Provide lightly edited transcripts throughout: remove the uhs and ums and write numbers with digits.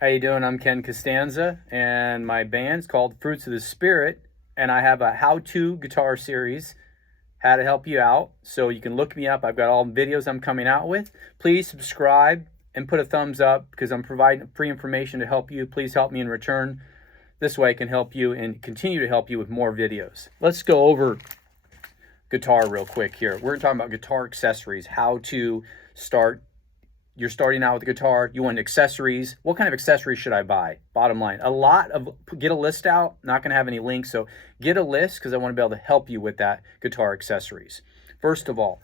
How you doing? I'm Ken Costanza, and my band's called Fruits of the Spirit, and I have a how-to guitar series, how to help you out. So you can look me up. I've got all the videos I'm coming out with. Please subscribe and put a thumbs up because I'm providing free information to help you. Please help me in return. This way I can help you and continue to help you with more videos. Let's go over guitar real quick here. We're talking about guitar accessories, how to start. You're starting out with a guitar, you want accessories. What kind of accessories should I buy? Bottom line, get a list out. Not going to have any links, so get a list because I want to be able to help you with that guitar accessories. First of all,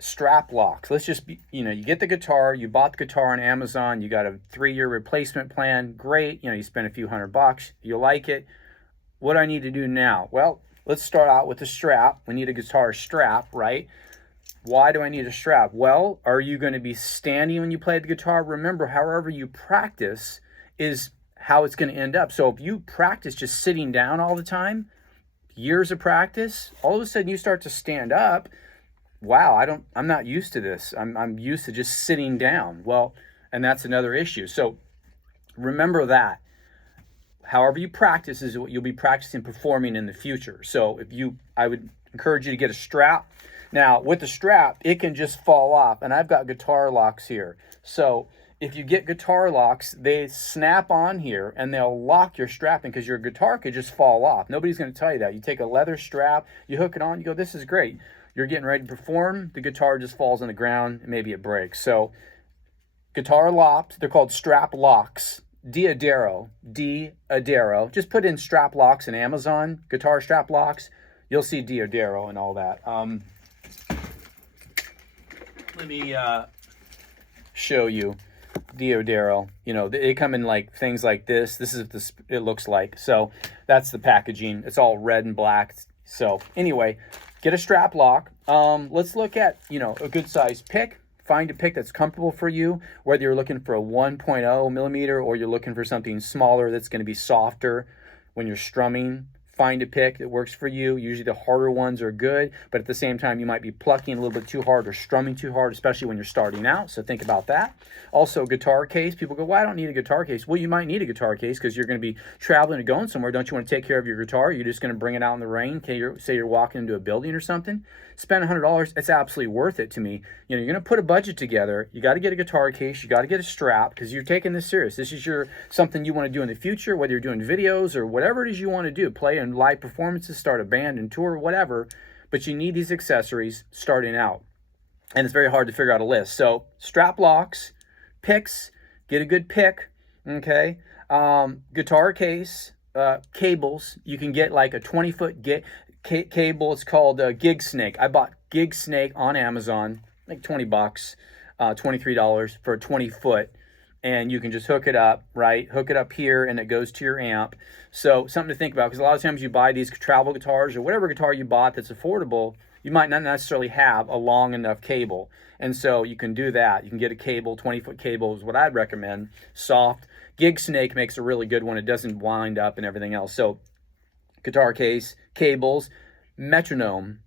strap locks. Let's just be, you get the guitar, you bought the guitar on Amazon, you got a 3-year replacement plan. Great, you spend a few $100, you like it. What do I need to do now? Well, let's start out with the strap. We need a guitar strap, right? Why do I need a strap? Well, are you going to be standing when you play the guitar? Remember, however you practice is how it's going to end up. So if you practice just sitting down all the time, years of practice, all of a sudden you start to stand up. Wow, I'm not used to this. I'm used to just sitting down. Well, and that's another issue. So remember that. However you practice is what you'll be practicing performing in the future. So I would encourage you to get a strap. Now, with the strap, it can just fall off, and I've got guitar locks here. So if you get guitar locks, they snap on here, and they'll lock your strap in because your guitar could just fall off. Nobody's going to tell you that. You take a leather strap, you hook it on, you go, this is great. You're getting ready to perform, the guitar just falls on the ground, and maybe it breaks. So guitar locks, they're called strap locks. D'Addario. Just put in strap locks in Amazon, guitar strap locks. You'll see D'Addario and all that. Let me show you D'Addario. They come in like things like this. This is what it looks like. So that's the packaging. It's all red and black. So anyway, get a strap lock. Let's look at, a good size pick. Find a pick that's comfortable for you, whether you're looking for a 1.0 millimeter or you're looking for something smaller that's going to be softer when you're strumming. Find a pick that works for you. Usually the harder ones are good, but at the same time, you might be plucking a little bit too hard or strumming too hard, especially when you're starting out. So think about that. Also, guitar case. People go, well, I don't need a guitar case. Well, you might need a guitar case because you're going to be traveling and going somewhere. Don't you want to take care of your guitar? You're just going to bring it out in the rain. Okay, say you're walking into a building or something. Spend $100. It's absolutely worth it to me. You're going to put a budget together. You got to get a guitar case. You got to get a strap because you're taking this serious. This is something you want to do in the future, whether you're doing videos or whatever it is you want to do. Play in live performances, start a band and tour, whatever. But you need these accessories starting out. And it's very hard to figure out a list. So strap locks, picks, get a good pick, okay? Guitar case, cables. You can get like a 20-foot cable. It's called Gig Snake. I bought Gig Snake on Amazon, like $20, $23 for a 20-foot. And you can just hook it up, right? Hook it up here and it goes to your amp. So something to think about, because a lot of times you buy these travel guitars or whatever guitar you bought that's affordable, you might not necessarily have a long enough cable. And so you can do that. You can get a cable, 20-foot cable is what I'd recommend. Soft. Gig Snake makes a really good one. It doesn't wind up and everything else. So guitar case, cables, metronome,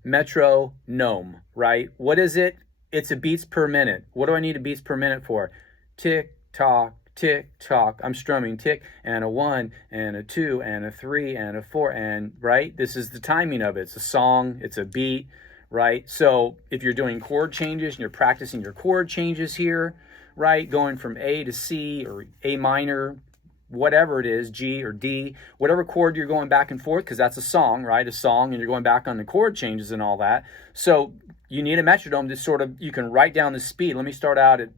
right? What is it? It's a beats per minute. What do I need a beats per minute for? Tick, tock, tick, tock. I'm strumming tick and a 1 and a 2 and a 3 and a 4 and right? This is the timing of it. It's a song, it's a beat, right? So if you're doing chord changes and you're practicing your chord changes here, right? Going from A to C or A minor, whatever it is, G or D, whatever chord you're going back and forth, because that's a song, right? A song, and you're going back on the chord changes and all that. So you need a metronome to you can write down the speed. Let me start out at,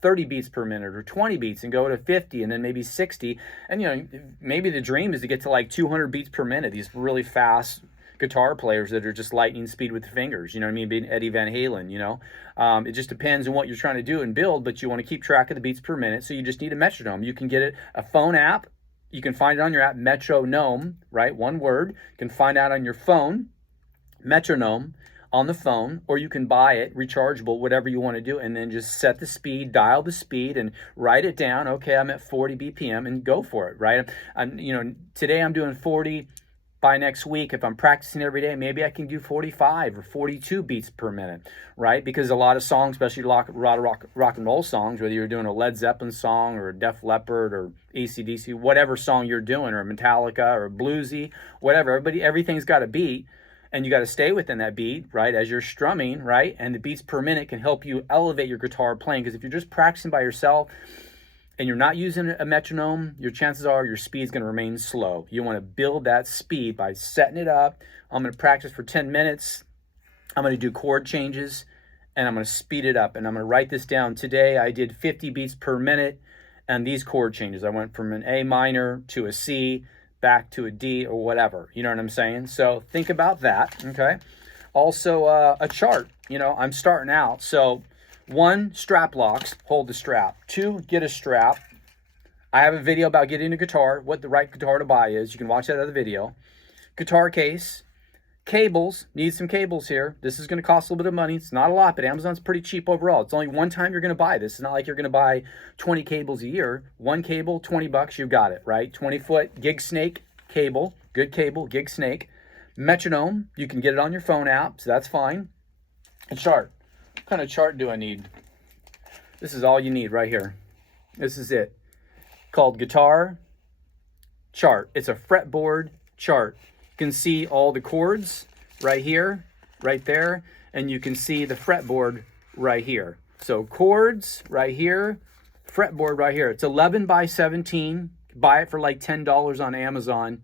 30 beats per minute or 20 beats and go to 50 and then maybe 60. And, maybe the dream is to get to like 200 beats per minute, these really fast guitar players that are just lightning speed with the fingers, being Eddie Van Halen, it just depends on what you're trying to do and build, but you want to keep track of the beats per minute, so you just need a metronome. You can get a phone app. You can find it on your app, Metronome, right? One word. You can find out on your phone, Metronome, on the phone, or you can buy it, rechargeable, whatever you want to do, and then just set the speed, dial the speed, and write it down. Okay, I'm at 40 BPM, and go for it, right? Today I'm doing 40, by next week, if I'm practicing every day, maybe I can do 45 or 42 beats per minute, right? Because a lot of songs, especially a lot of rock and roll songs, whether you're doing a Led Zeppelin song or a Def Leppard or AC/DC, whatever song you're doing, or Metallica or bluesy, whatever, everything's got a beat. And you got to stay within that beat, right, as you're strumming, right? And the beats per minute can help you elevate your guitar playing. Because if you're just practicing by yourself and you're not using a metronome, your chances are your speed's going to remain slow. You want to build that speed by setting it up. I'm going to practice for 10 minutes. I'm going to do chord changes, and I'm going to speed it up. And I'm going to write this down. Today, I did 50 beats per minute, and these chord changes. I went from an A minor to a C, back to a D, or whatever. You know what I'm saying? So think about that, okay? Also, a chart. You know, I'm starting out. So 1, strap locks, hold the strap. 2, get a strap. I have a video about getting a guitar, what the right guitar to buy is. You can watch that other video. Guitar case. Cables, need some cables here. This is going to cost a little bit of money. It's not a lot, but Amazon's pretty cheap overall. It's only one time you're going to buy this. It's not like you're going to buy 20 cables a year. One cable, 20 bucks, you've got it, right? 20-foot Gig Snake cable, good cable, Gig Snake. Metronome, you can get it on your phone app, so that's fine. A chart. What kind of chart do I need? This is all you need right here. This is it. Called Guitar Chart. It's a fretboard chart. You can see all the chords right here, right there, and you can see the fretboard right here. So chords right here, fretboard right here. It's 11 by 17. Buy it for like $10 on Amazon.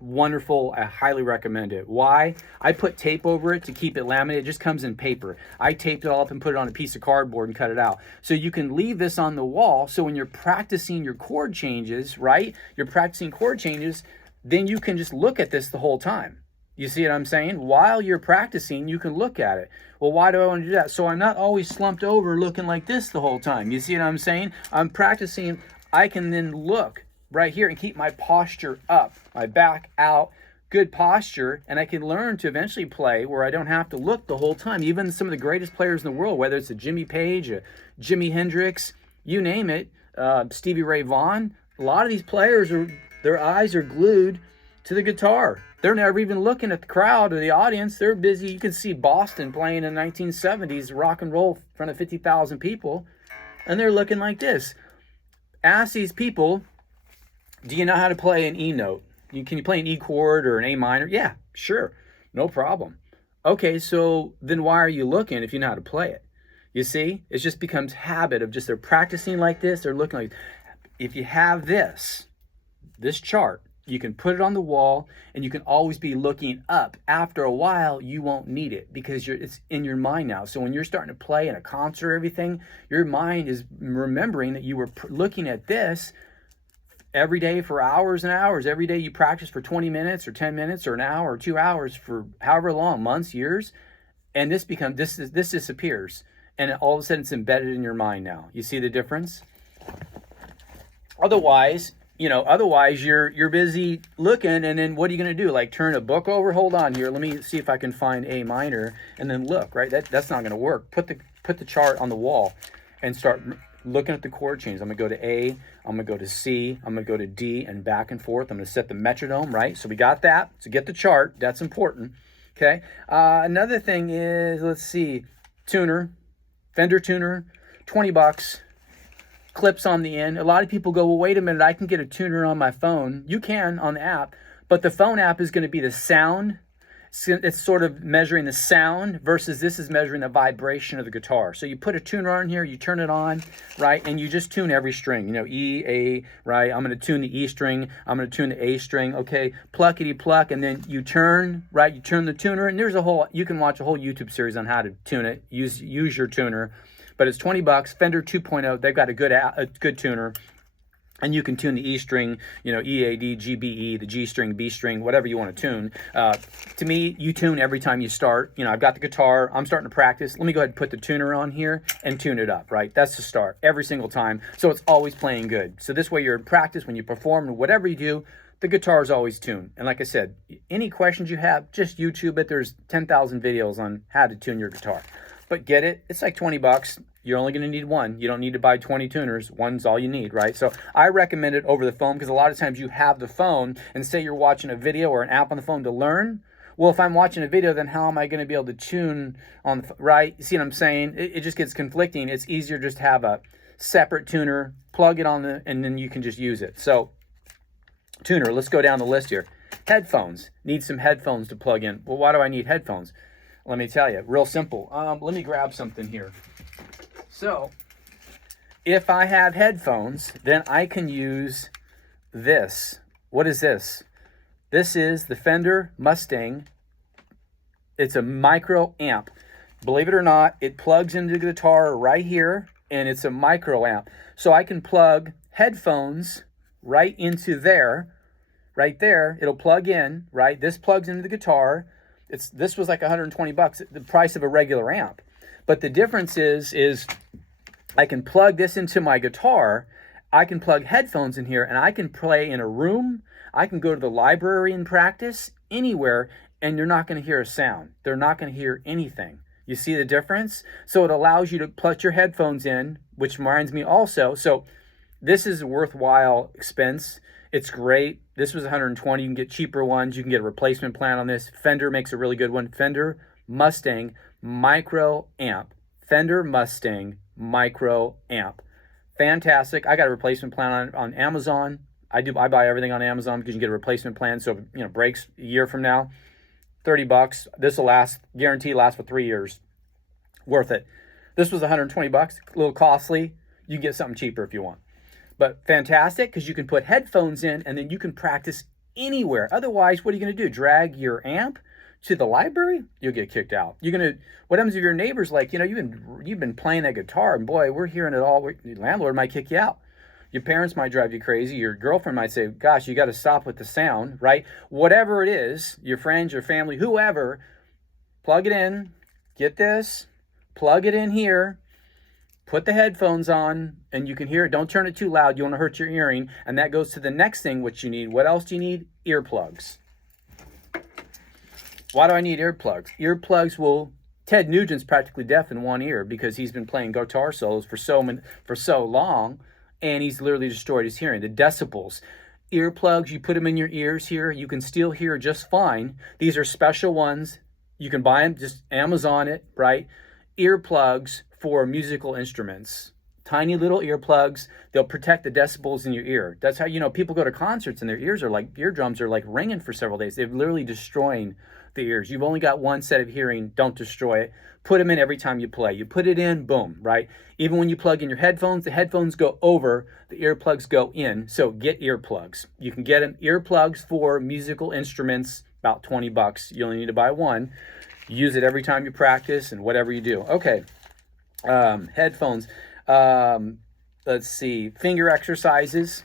Wonderful. I highly recommend it. Why? I put tape over it to keep it laminated. It just comes in paper. I taped it all up and put it on a piece of cardboard and cut it out. So you can leave this on the wall. So when you're practicing your chord changes, right? You're practicing chord changes, then you can just look at this the whole time. You see what I'm saying? While you're practicing, you can look at it. Well, why do I want to do that? So I'm not always slumped over looking like this the whole time. You see what I'm saying? I'm practicing. I can then look right here and keep my posture up, my back out, good posture, and I can learn to eventually play where I don't have to look the whole time. Even some of the greatest players in the world, whether it's a Jimmy Page, a Jimi Hendrix, you name it, Stevie Ray Vaughan, a lot of these players their eyes are glued to the guitar. They're never even looking at the crowd or the audience. They're busy. You can see Boston playing in the 1970s, rock and roll in front of 50,000 people, and they're looking like this. Ask these people, do you know how to play an E note? Can you play an E chord or an A minor? Yeah, sure. No problem. Okay, so then why are you looking if you know how to play it? You see? It just becomes habit of just they're practicing like this. They're looking like, if you have this chart, you can put it on the wall and you can always be looking up. After a while, you won't need it because it's in your mind now. So when you're starting to play in a concert or everything, your mind is remembering that you were looking at this every day for hours and hours. Every day you practice for 20 minutes or 10 minutes or an hour or 2 hours for however long, months, years. And this disappears. And all of a sudden it's embedded in your mind now. You see the difference? Otherwise you're busy looking, and then what are you going to do? Like turn a book over? Hold on here. Let me see if I can find A minor and then look, right? That's not going to work. Put the chart on the wall and start looking at the chord changes. I'm going to go to A, I'm going to go to C, I'm going to go to D, and back and forth. I'm going to set the metronome, right? So we got that. So get the chart. That's important. Okay. Another thing is, let's see, tuner, Fender tuner, 20 bucks. Clips on the end. A lot of people go, well, wait a minute, I can get a tuner on my phone. You can on the app, but the phone app is going to be the sound. It's sort of measuring the sound versus this is measuring the vibration of the guitar. So you put a tuner on here, you turn it on, right? And you just tune every string, E, A, right? I'm going to tune the E string. I'm going to tune the A string. Okay, pluckety pluck. And then you turn, right? You turn the tuner, and you can watch a whole YouTube series on how to tune it. Use your tuner. But it's 20 bucks. Fender 2.0, they've got a good tuner. And you can tune the E string, E, A, D, G, B, E, the G string, B string, whatever you want to tune. To me, you tune every time you start. I've got the guitar. I'm starting to practice. Let me go ahead and put the tuner on here and tune it up, right? That's the start every single time. So it's always playing good. So this way you're in practice. When you perform, whatever you do, the guitar is always tuned. And like I said, any questions you have, just YouTube it. There's 10,000 videos on how to tune your guitar. But get it. It's like 20 bucks. You're only going to need one. You don't need to buy 20 tuners. One's all you need, right? So I recommend it over the phone because a lot of times you have the phone and say you're watching a video or an app on the phone to learn. Well, if I'm watching a video, then how am I going to be able to tune on the, right? You see what I'm saying? It just gets conflicting. It's easier just to have a separate tuner, plug it on and then you can just use it. So tuner, let's go down the list here. Headphones, need some headphones to plug in. Well, why do I need headphones? Let me tell you, real simple. Let me grab something here. So if I have headphones, then I can use this. What is this? This is the Fender Mustang. It's a micro amp. Believe it or not, it plugs into the guitar right here, and it's a micro amp. So I can plug headphones right into there, right there. It'll plug in, right? This plugs into the guitar. This was like 120 bucks, the price of a regular amp. But the difference is I can plug this into my guitar. I can plug headphones in here and I can play in a room. I can go to the library and practice anywhere and you're not going to hear a sound. They're not going to hear anything. You see the difference? So it allows you to put your headphones in, which reminds me also. So this is a worthwhile expense. It's great. This was 120. You can get cheaper ones. You can get a replacement plan on this. Fender makes a really good one. Fender Mustang Micro Amp. Fender Mustang Micro Amp. Fantastic. I got a replacement plan on Amazon. I buy everything on Amazon because you get a replacement plan. So, breaks a year from now, 30 bucks. This will last, guarantee last for 3 years. Worth it. This was 120 bucks, a little costly. You can get something cheaper if you want. But fantastic because you can put headphones in and then you can practice anywhere. Otherwise, what are you going to do? Drag your amp to the library? You'll get kicked out. What happens if your neighbor's like, you've been playing that guitar and boy, we're hearing it all. The landlord might kick you out. Your parents might drive you crazy. Your girlfriend might say, gosh, you got to stop with the sound, right? Whatever it is, your friends, your family, whoever, plug it in, get this, plug it in here, put the headphones on, and you can hear it. Don't turn it too loud. You want to hurt your hearing. And that goes to the next thing, which you need. What else do you need? Earplugs. Why do I need earplugs? Earplugs Ted Nugent's practically deaf in one ear because he's been playing guitar solos for so long, and he's literally destroyed his hearing. The decibels. Earplugs, you put them in your ears here, you can still hear just fine. These are special ones. You can buy them, just Amazon it, right? Earplugs for musical instruments. Tiny little earplugs. They'll protect the decibels in your ear. That's how, people go to concerts and their eardrums are like ringing for several days. They're literally destroying the ears. You've only got one set of hearing. Don't destroy it. Put them in every time you play. You put it in, boom, right? Even when you plug in your headphones, the headphones go over, the earplugs go in. So get earplugs. You can get them earplugs for musical instruments, about 20 bucks. You only need to buy one. Use it every time you practice and whatever you do. Okay. Headphones. Let's see. Finger exercises.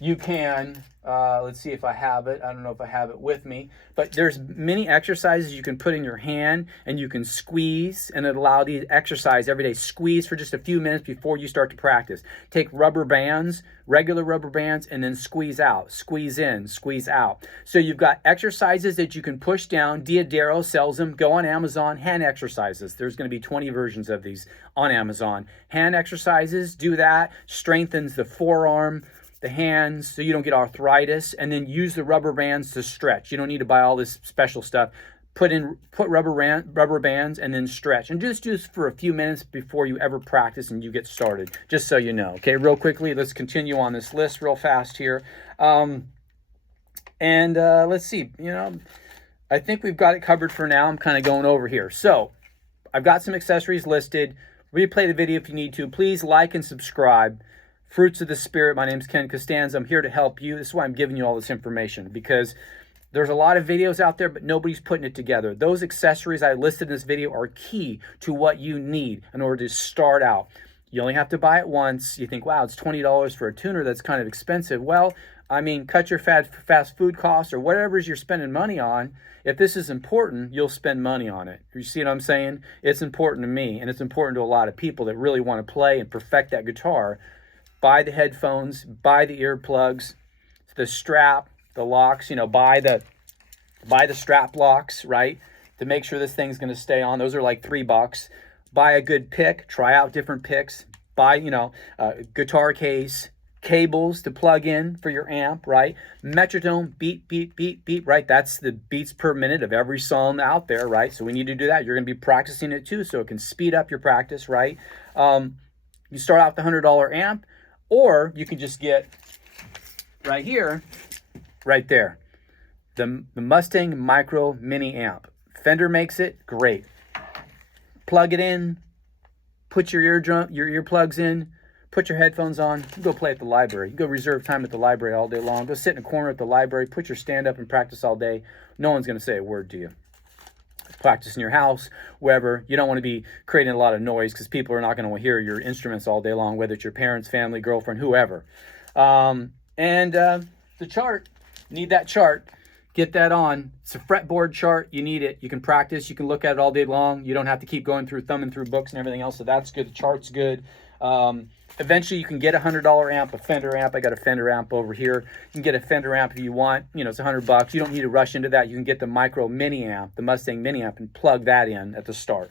You can, let's see if I have it. I don't know if I have it with me, but there's many exercises you can put in your hand and you can squeeze, and it allows you to exercise every day. Squeeze for just a few minutes before you start to practice. Take rubber bands, regular rubber bands, and then squeeze out, squeeze in, squeeze out. So you've got exercises that you can push down. Diodero sells them. Go on Amazon, hand exercises. There's going to be 20 versions of these on Amazon. Hand exercises, do that. Strengthens the forearm, the hands, so you don't get arthritis, and then use the rubber bands to stretch. You don't need to buy all this special stuff. Put rubber bands and then stretch. And just do this for a few minutes before you ever practice and you get started, just so you know. Okay, real quickly, let's continue on this list real fast here. Let's see, I think we've got it covered for now. I'm kind of going over here. So I've got some accessories listed. Replay the video if you need to. Please like and subscribe. Fruits of the Spirit. My name is Ken Costanza. I'm here to help you. This is why I'm giving you all this information, because there's a lot of videos out there, but nobody's putting it together. Those accessories I listed in this video are key to what you need in order to start out. You only have to buy it once. You think, wow, it's $20 for a tuner. That's kind of expensive. Well, cut your fast food costs or whatever you're spending money on. If this is important, you'll spend money on it. You see what I'm saying? It's important to me, and it's important to a lot of people that really want to play and perfect that guitar. Buy the headphones, buy the earplugs, the strap, the locks, buy the strap locks, right? To make sure this thing's going to stay on. Those are like $3. buy a good pick, try out different picks, buy, guitar case, cables to plug in for your amp, right? Metronome, beat, beat, beat, beat, right? That's the beats per minute of every song out there, right? So we need to do that. You're going to be practicing it too, so it can speed up your practice, right? You start out with the $100 amp, or you can just get right here, right there, the Mustang Micro Mini Amp. Fender makes it, great. Plug it in, put your earplugs in, put your headphones on, you go play at the library. You go reserve time at the library all day long. Go sit in a corner at the library, put your stand up and practice all day. No one's going to say a word to you. Practice in your house, wherever. You don't want to be creating a lot of noise because people are not going to hear your instruments all day long, whether it's your parents, family, girlfriend, whoever. The chart, you need that chart. Get that on. It's a fretboard chart. You need it. You can practice. You can look at it all day long. You don't have to keep thumbing through books and everything else. So that's good. The chart's good. Eventually, you can get a $100 amp, a Fender amp. I got a Fender amp over here. You can get a Fender amp if you want. It's $100. You don't need to rush into that. You can get the Micro Mini Amp, the Mustang Mini Amp, and plug that in at the start.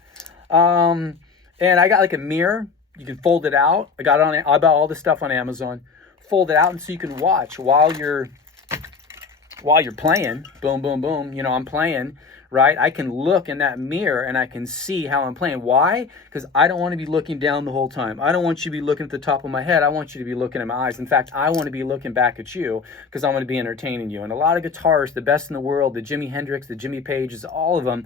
And I got like a mirror. You can fold it out. I bought all this stuff on Amazon. Fold it out, and so you can watch while you're playing. Boom, boom, boom. I'm playing. Right? I can look in that mirror and I can see how I'm playing. Why? Because I don't want to be looking down the whole time. I don't want you to be looking at the top of my head. I want you to be looking at my eyes. In fact, I want to be looking back at you because I'm going to be entertaining you. And a lot of guitarists, the best in the world, the Jimi Hendrix, the Jimmy Pages, all of them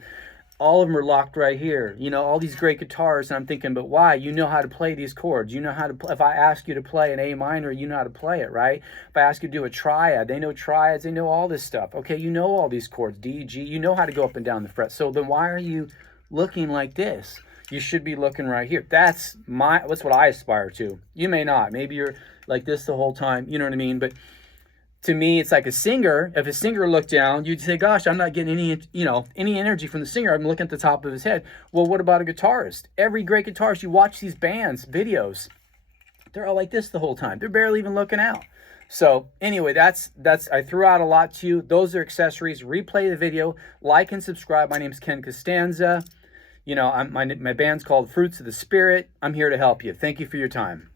are locked right here. All these great guitars, and I'm thinking, but why? You know how to play these chords. You know how to if I ask you to play an A minor, you know how to play it, right? If I ask you to do a triad, they know triads, they know all this stuff. Okay, you know all these chords, D, G, you know how to go up and down the fret. So then why are you looking like this? You should be looking right here. That's what I aspire to. You may not. Maybe you're like this the whole time, you know what I mean? But to me, it's like a singer. If a singer looked down, you'd say, gosh, I'm not getting any energy from the singer. I'm looking at the top of his head. Well, what about a guitarist? Every great guitarist, you watch these bands, videos, they're all like this the whole time. They're barely even looking out. So anyway, that's I threw out a lot to you. Those are accessories. Replay the video, like and subscribe. My name's Ken Costanza. My band's called Fruits of the Spirit. I'm here to help you. Thank you for your time.